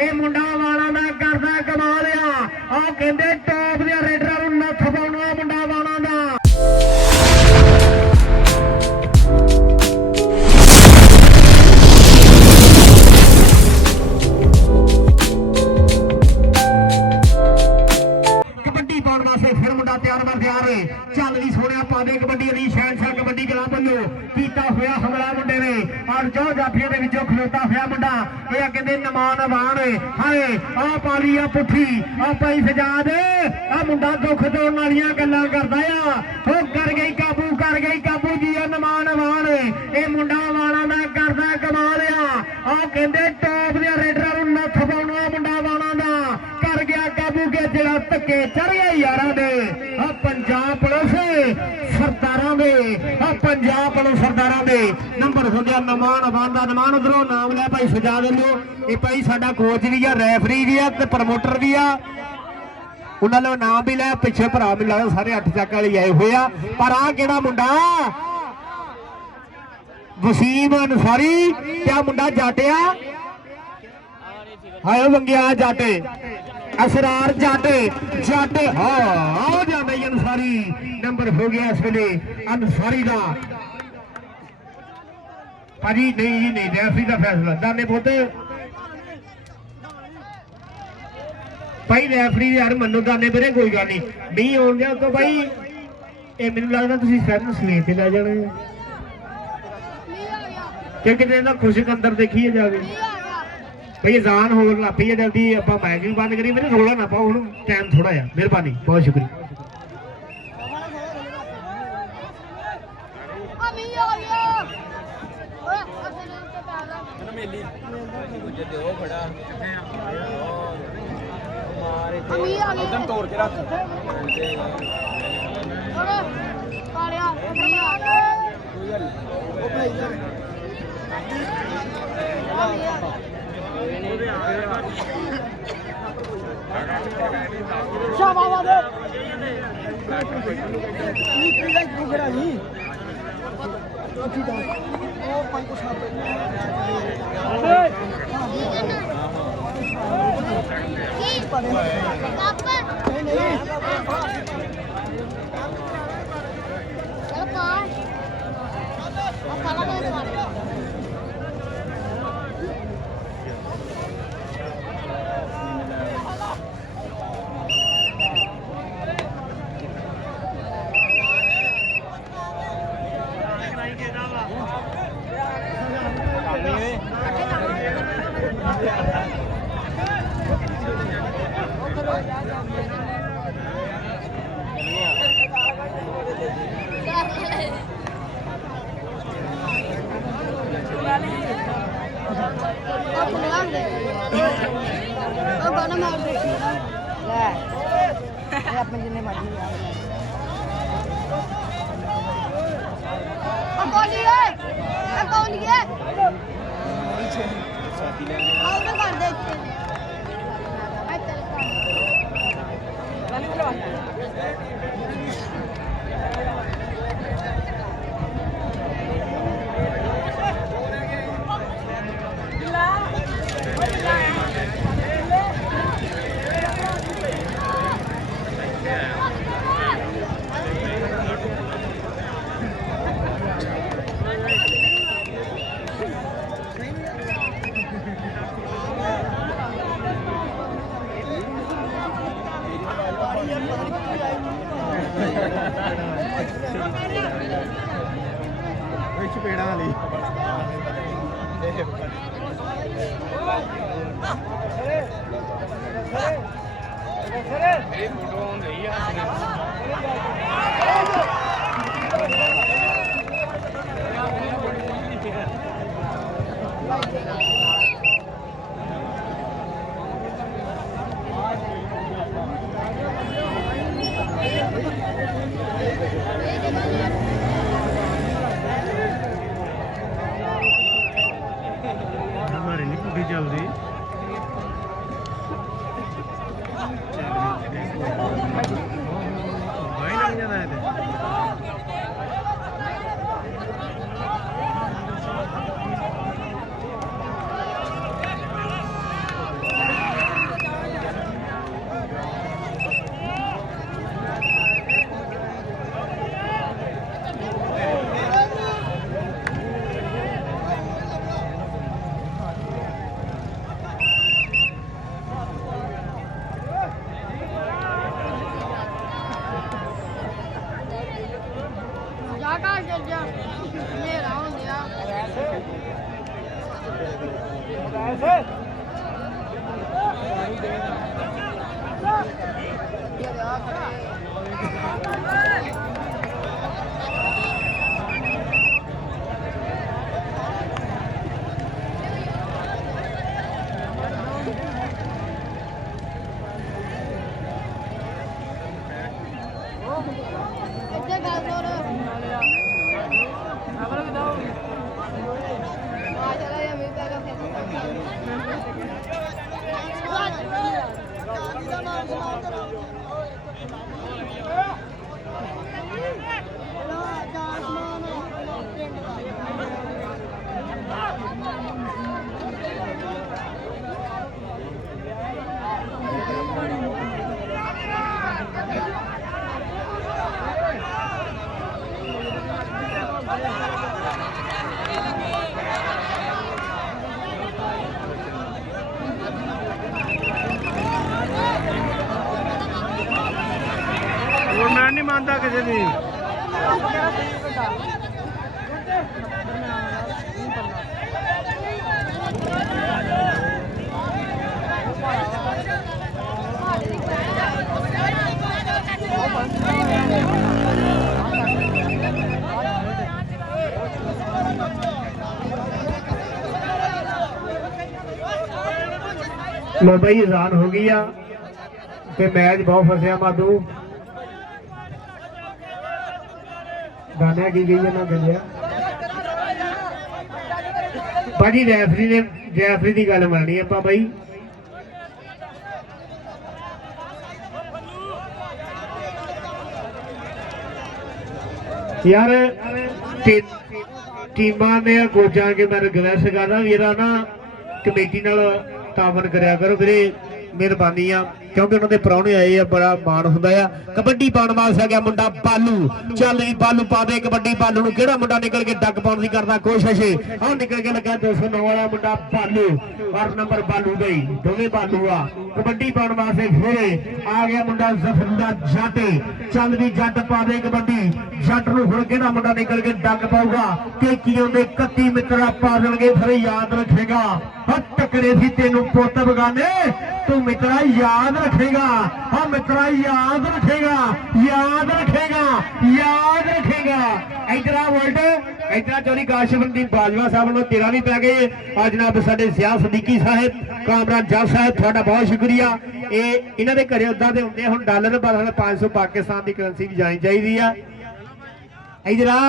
ਇਹ ਮੁੰਡਾ ਵਾਲਾ ਦਾ ਕਰਦਾ ਕਮਾਲ ਆ ਕਹਿੰਦੇ ਟੌਪ ਦੇ ਰੇਡਰਾਂ ਨੂੰ ਨੱਥ ਪਾਉਣਾ ਮੁੰਡਾ ਵਾਲਾ ਦਾ। ਕਬੱਡੀ ਪਾਉਣ ਵਾਸਤੇ ਫਿਰ ਮੁੰਡਾ ਤਿਆਰ ਬਰ ਤਿਆਰ ਏ। ਚੱਲ ਵੀ ਸੋਹਣਿਆ ਪਾਦੇ ਕਬੱਡੀ ਦੀ ਸ਼ਹਿਨशाह ਕਬੱਡੀ ਕਲਾ ਵੱਲੋਂ ਕੀਤਾ ਹੋਇਆ ਹਮਲਾ ਮੁੰਡੇ ਨੇ ਔਰ ਜੋ ਜਾਫੀਆਂ ਦੇ ਵਿੱਚੋਂ ਖਲੋਤਾ ਹੋਇਆ ਮੁੰਡਾ ਇਹ ਕਹਿੰਦੇ ਨਮਾਨ ਅਵਾਨ ਹਾਏ ਆ ਪਾਲੀ ਆ ਪੁੱਠੀ ਆ ਭਾਈ ਸਜਾਦ ਆ ਮੁੰਡਾ ਦੁੱਖ ਤੋੜਨ ਵਾਲੀਆਂ ਗੱਲਾਂ ਕਰਦਾ ਆ ਉਹ ਕਰ ਗਈ ਕਾਬੂ ਜੀ ਆ ਨਮਾਨ ਅਵਾਨ ਇਹ ਮੁੰਡਾ ਵਾਲਾ ਦਾ ਕਰਦਾ ਕਮਾਲ ਆ ਕਹਿੰਦੇ ਟੌਪ ਦੇ ਰੇਡਰਾਂ ਨੂੰ ਨੱਥ ਪਾਉਣਾ ਮੁੰਡਾ ਵਾਲਾ ਦਾ ਕਰ ਗਿਆ ਕਾਬੂ ਕੇ ਜਿਹੜਾ ਧੱਕੇ ਚੜ ਗਿਆ ਯਾਰਾਂ ਦੇ ਆ ਪੰਜਾਬ ਪੁਲਿਸ ਸਰਦਾਰਾਂ ਦੇ ਪੰਜਾਬ ਪੁਲਿਸ ਸਰਦਾਰਾਂ ਦੇ ਨੰਬਰ ਹੁੰਦਿਆ ਨਮਾਨ ਅਵਾਨ ਦਾ ਨਮਾਨ ਉਧਰੋਂ ਨਾਮ ਲਿਆ ਭਾਈ ਸਜਾਦ ਵੱਲੋਂ ਇਹ ਭਾਈ ਸਾਡਾ ਕੋਚ ਵੀ ਆ ਰੈਫਰੀ ਵੀ ਆ ਤੇ ਪ੍ਰਮੋਟਰ ਵੀ ਆ ਉਹਨਾਂ ਨੇ ਨਾਮ ਵੀ ਲਿਆ ਪਿੱਛੇ ਭਰਾ ਵੀ ਲੱਗਦਾ ਸਾਰੇ 8 ਚੱਕ ਵਾਲੇ ਆਏ ਹੋਏ ਆ ਪਰ ਆ ਕਿਹੜਾ ਮੁੰਡਾ ਵਸੀਮ ਅਨਸਾਰੀ ਕਿਆ ਮੁੰਡਾ ਜਾਟਿਆ ਹਾਏ ਵੰਗਿਆ ਜਾਟੇ ਅਸਰਾਰ ਜਾਟੇ ਹਾਂ ਜਾਂਦਾ ਹੀ ਅਨਸਾਰੀ ਨੰਬਰ ਹੋ ਗਿਆ ਇਸ ਵੇਲੇ ਅਨਸਾਰੀ ਦਾ ਭਾਜੀ ਨਹੀਂ ਰੈਫਰੀ ਦਾ ਫੈਸਲਾ ਦਾਨੇ ਪੁੱਤ ਭਾਈ ਰੈਫਰੀ ਯਾਰ ਮੰਨੋ ਦਾਨੇ ਵੀਰੇ ਕੋਈ ਗੱਲ ਨਹੀਂ ਆਉਣ ਦਿਆ ਤਾਂ ਭਾਈ ਇਹ ਮੈਨੂੰ ਲੱਗਦਾ ਤੁਸੀਂ ਸਰ ਸਲੇਟ ਤੇ ਲੈ ਜਾਣੇ ਕਿ ਕਿਤੇ ਨਾ ਖੁਸ਼ਕ ਅੰਦਰ ਦੇਖੀਏ ਜਾਵੇ ਭਈ ਅਜ਼ਾਨ ਹੋਣ ਲੱਗ ਪਈ ਹੈ ਜਲਦੀ ਆਪਾਂ ਮਾਈਕਿੰਗ ਬੰਦ ਕਰੀ ਮੇਰੇ ਰੋਲਾ ਨਾ ਪਾਓ ਹੁਣ ਟਾਈਮ ਥੋੜਾ ਆ ਮਿਹਰਬਾਨੀ ਬਹੁਤ ਸ਼ੁਕਰੀਆ ਉਦੋਂ ਤੋੜ ਕੇ ਰੱਖ अपने जिन्ने मर्जी ਚਪੇੜਾਂ ਵਾਲੀ ਇਹ ਫੋਟੋ ਆਉਂਦੀ ਆ जल्दी भाई लग जाना है ਕਾਕਾ ਜੱਜਾ ਮੇਰਾ ਹੁੰਦਿਆ ਇੱਥੇ ਗੱਲ ਸੁਣ ਆ ਚਲਾ ਇਹ ਵੀ ਪੈਗਾ ਮੈਂ ਨਹੀਂ ਮੰਨਦਾ ਕਿਸੇ ਦੀ ਲੋ ਬਈ ਐਲਾਨ ਹੋ ਗਈ ਆ ਤੇ ਮੈਚ ਬਹੁਤ ਫਸਿਆ ਮਾਧੂ ਗਾਣਿਆ ਕੀ ਗਈ ਨਾ ਗੱਲਿਆ ਬਾਜੀ ਰੈਫਰੀ ਦੀ ਗੱਲ ਮੰਨਣੀ ਆਪਾਂ ਬਾਈ ਯਾਰ ਟੀਮਾਂ ਦੇ ਕੋਚਾਂ ਕੇ ਮੈਂ ਰਿਕਵੈਸਟ ਕਰਦਾ ਵੀਰਾ ਨਾ ਕਮੇਟੀ ਨਾਲ ਤਾਮਨ ਕਰਿਆ ਕਰੋ ਵੀਰੇ ਮਿਹਰਬਾਨੀ ਆ ਕਿਉਂਕਿ ਉਹਨਾਂ ਦੇ ਪ੍ਰਾਹੁਣੇ ਆਏ ਆ ਬੜਾ ਮਾਣ ਹੁੰਦਾ ਆ ਕਬੱਡੀ ਪਾਉਣ ਵਾਸਤੇ ਗਿਆ ਮੁੰਡਾ ਬਾਲੂ ਚੱਲ ਵੀ ਬਾਲੂ ਪਾ ਦੇ ਕਬੱਡੀ ਬਾਲੂ ਨੂੰ ਕਿਹੜਾ ਮੁੰਡਾ ਨਿਕਲ ਕੇ ਡੱਕ ਪਾਉਣ ਦੀ ਕਰਦਾ ਕੋਸ਼ਿਸ਼ ਆਹ ਨਿਕਲ ਕੇ ਲੱਗਾ 209 ਵਾਲਾ ਮੁੰਡਾ ਬਾਲੂ ਔਰ ਨੰਬਰ ਬਾਲੂ ਗਈ ਦੋਵੇਂ ਬਾਲੂ ਆ ਕਬੱਡੀ ਪਾਉਣ ਵਾਸਤੇ ਫਿਰ ਆ ਗਿਆ ਮੁੰਡਾ ਜ਼ਫਰੁੱਲਾ ਜੱਟ ਚੱਲ ਵੀ ਜੱਟ ਪਾ ਦੇ ਕਬੱਡੀ ਜੱਟ ਨੂੰ ਹੁਣ ਕਿਹੜਾ ਮੁੰਡਾ ਨਿਕਲ ਕੇ ਡੱਕ ਪਾਊਗਾ ਕਿ ਕੀ ਉਹਦੇ 31 ਮਿੱਤਰਾ ਪਾ ਦੇਣਗੇ ਫਿਰ ਯਾਦ ਰੱਖੇਗਾ ਹੱਥ ਟਕਰੇ ਸੀ ਤੈਨੂੰ ਪੁੱਤ ਬਗਾਨੇ ਤੂੰ ਮਿੱਤਰਾ ਯਾਦ ਰੱਖੇਗਾ ਹਾਂ ਮਿੱਤਰਾ ਯਾਦ ਰੱਖੇਗਾ ਯਾਦ ਰੱਖੇਗਾ ਯਾਦ ਰੱਖੇਗਾ ਇਧਰਾ ਵਰਲਡ ਇਧਰਾ ਚੋਰੀ ਕਾਸ਼ਫਦੀਨ ਬਾਜਵਾ ਸਾਹਿਬ ਨੂੰ 13 ਵੀ ਪੈ ਗਏ ਆ ਜਨਾਬ ਸਾਡੇ ਸਿਆਹ ਸਦੀਕੀ ਸਾਹਿਬ ਕਾਮਰਾਨ ਜੱਜ ਸਾਹਿਬ ਤੁਹਾਡਾ ਬਹੁਤ ਸ਼ੁਕਰੀਆ ਇਹ ਇਹਨਾਂ ਦੇ ਘਰੇ ਉਦਾਂ ਦੇ ਹੁੰਦੇ ਹੁਣ ਡਾਲਰ ਬਦਲ 500 ਪਾਕਿਸਤਾਨ ਦੀ ਕਰੰਸੀ ਵੀ ਜਾਣੀ ਚਾਹੀਦੀ ਆ ਇਧਰਾ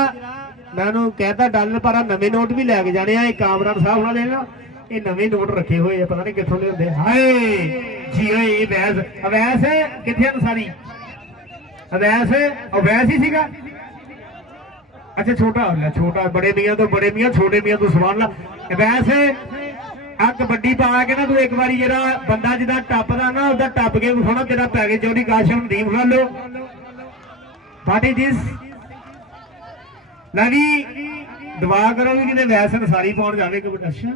ਮੈਂ ਉਹਨੂੰ ਕਹਿਤਾ ਡਾਲਰ ਪਰ ਨਵੇਂ ਨੋਟ ਵੀ ਲੈ ਕੇ ਜਾਣੇ ਆ ਇਹ ਕਾਮਰਾਨ ਸਾਹਿਬ ਉਹਨਾਂ ਦੇ ਨਾ ਇਹ ਨਵੇਂ ਨੋਟ ਰੱਖੇ ਹੋਏ ਆ ਪਤਾ ਨਹੀਂ ਕਿੱਥੋਂ ਲਿਆਉਂਦੇ ਹਾਏ ਜੀ ਓਏ ਇਹ ਅਵੈਸ ਕਿੱਥੇ ਅਨਸਾਰੀ ਅਵੈਸ ਹੀ ਸੀਗਾ ਅੱਛਾ ਛੋਟਾ ਹੋ ਗਿਆ ਛੋਟਾ ਬੜੇ ਮੀਆਂ ਤੋਂ ਛੋਟੇ ਮੀਆਂ ਤੋਂ ਸਵਾਲ ਲਾ ਅਵੈਸ ਆ ਕਬੱਡੀ ਪਾ ਕੇ ਨਾ ਤੂੰ ਇੱਕ ਵਾਰੀ ਜਿਹੜਾ ਬੰਦਾ ਜਿਹਦਾ ਟੱਪਦਾ ਨਾ ਉਹਦਾ ਟੱਪ ਕੇ ਵਿਖਾਉਣਾ ਤੇਰਾ ਪੈਕੇਜ ਚੋਰੀ ਕਾਸ਼ਮ ਦੀਪ ਖਾ ਲੋ ਵਾਟ ਇਜ਼ ਦਿਸ ਲਵੀ ਦੁਆ ਕਰੋ ਵੀ ਕਿਤੇ ਵੈਸ ਅਨਸਾਰੀ ਪਾਉਣ ਜਾਵੇ ਕਬੱਡੀ ਅੱਛਾ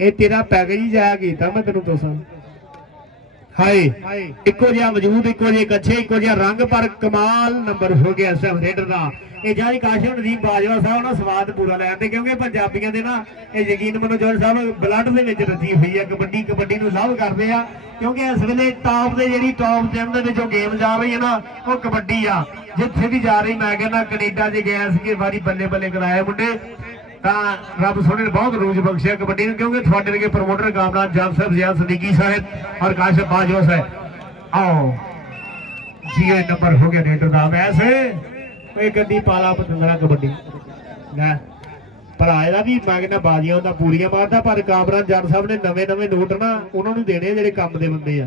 ਇਹ ਤੇਰਾ ਪੈਕੇਜ ਹੀ ਜਾਇਆ ਕੀਤਾ ਮੈਂ ਤੈਨੂੰ ਦੱਸਾਂ ਹਾਏ ਇੱਕੋ ਜਿਹਾ ਮੌਜੂਦ ਇੱਕੋ ਜਿਹੇ ਕੱਛੇ ਇੱਕੋ ਜਿਹਾ ਰੰਗ ਪਰ ਕਮਾਲ ਨੰਬਰ ਹੋ ਗਿਆ ਸਭ ਰੇਡਰ ਦਾ ਇਹ ਜਾਨੀ ਕਾਸ਼ਮ ਨਦੀਪ ਬਾਜਵਾ ਸਾਹਿਬ ਨਾਲ ਸਵਾਦ ਪੂਰਾ ਲੈਂਦੇ ਕਿਉਂਕਿ ਪੰਜਾਬੀਆਂ ਦੇ ਨਾ ਇਹ ਯਕੀਨ ਮੰਨੋ ਜੋਰ ਸਾਹਿਬ ਬਲੱਡ ਦੇ ਵਿੱਚ ਰਚੀ ਹੋਈ ਹੈ ਕਬੱਡੀ ਨੂੰ ਲਵ ਕਰਦੇ ਆ ਕਿਉਂਕਿ ਇਸ ਵੇਲੇ ਟਾਪ ਦੇ ਜਿਹੜੀ ਟਾਪ 10 ਦੇ ਵਿੱਚੋਂ ਗੇਮ ਜਾ ਰਹੀ ਹੈ ਨਾ ਉਹ ਕਬੱਡੀ ਆ ਜਿੱਥੇ ਵੀ ਜਾ ਰਹੀ ਮੈਂ ਕਹਿੰਦਾ ਕੈਨੇਡਾ 'ਚ ਗਿਆ ਸੀ ਵਾਰੀ ਬੱਲੇ ਬੱਲੇ ਕਰਾਏ ਮੁੰਡੇ ਤਾਂ ਰੱਬ ਸੋਹਣੇ ਨੇ ਬਹੁਤ ਰੂਜ ਬਖਸ਼ਿਆ ਕਬੱਡੀ ਨੂੰ ਕਿਉਂਕਿ ਤੁਹਾਡੇ ਵਰਗੇ ਪ੍ਰਮੋਟਰ ਕਾਮਰਾਨ ਜੱਜ ਸਾਹਿਬ ਜ਼ਿਆ ਸਦੀਕੀ ਸਾਹਿਬ ਔਰ ਕਾਸ਼ਫ ਬਾਜਵਾ ਸਾਹਿਬ ਆਓ ਜੀ ਇਹ ਨੰਬਰ ਹੋ ਗਿਆ ਰੇਡਰ ਦਾ ਵੈਸੇ ਇਹ ਗੱਡੀ ਪਾਲਾ ਪਤੰਦਰਾ ਕਬੱਡੀ ਲੈ ਭਰਾ ਇਹਦਾ ਵੀ ਮੈਂ ਕਹਿੰਦਾ ਬਾਜ਼ੀਆਂ ਦਾ ਪੂਰੀਆਂ ਮਾਰਦਾ ਪਰ ਕਾਮਰਾਨ ਜੱਜ ਸਾਹਿਬ ਨੇ ਨਵੇਂ ਨੋਟ ਨਾ ਉਹਨਾਂ ਨੂੰ ਦੇਣੇ ਜਿਹੜੇ ਕੰਮ ਦੇ ਬੰਦੇ ਆ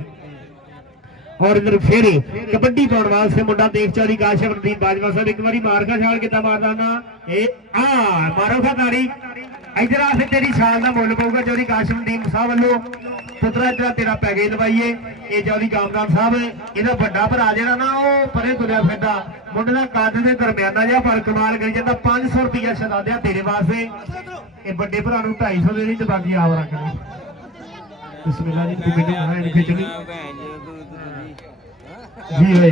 और इधर फिर कबड्डी पाने वास्ते मुंडा देख चौरी काशफ नदीम बाजवा साहब एक बारी मार का छाल कितना मारदा ना ए मारो खा ताड़ी इधर आ तेरी छाल का मुल पऊगा चौरी काशफ नदीम साहब वालों पुत्रा इधर तेरा पैकेज दवाइए ये चौरी कामरान साहब इहदा बड़ा भरा जेड़ा ना वो परे तुरिया फिरदा मुंडे दा कद दे दरमियाना जिहा पर कमाल करी जांदा 500 रुपया छदा दिया तेरे वास्ते ये बड़े भरा नूं 250 देनी ते बाकी आप रखनी बिस्मिल्लाह जी तू मैनूं हां खिचनी जी होए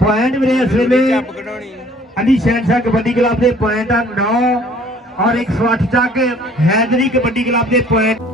ਪੁਆਇੰਟ ਵੀਰੇ ਇਸ ਵੇਲੇ ਚੱਪ ਕਢਾਉਣੀ ਅਲੀ ਸ਼ਹਿਨशाह ਕਬੱਡੀ ਕਲੱਬ ਦੇ ਪੁਆਇੰਟ ਆ 9 ਔਰ 108 ਚੱਕ ਹੈਦਰੀ ਕਬੱਡੀ ਕਲੱਬ ਦੇ ਪੁਆਇੰਟ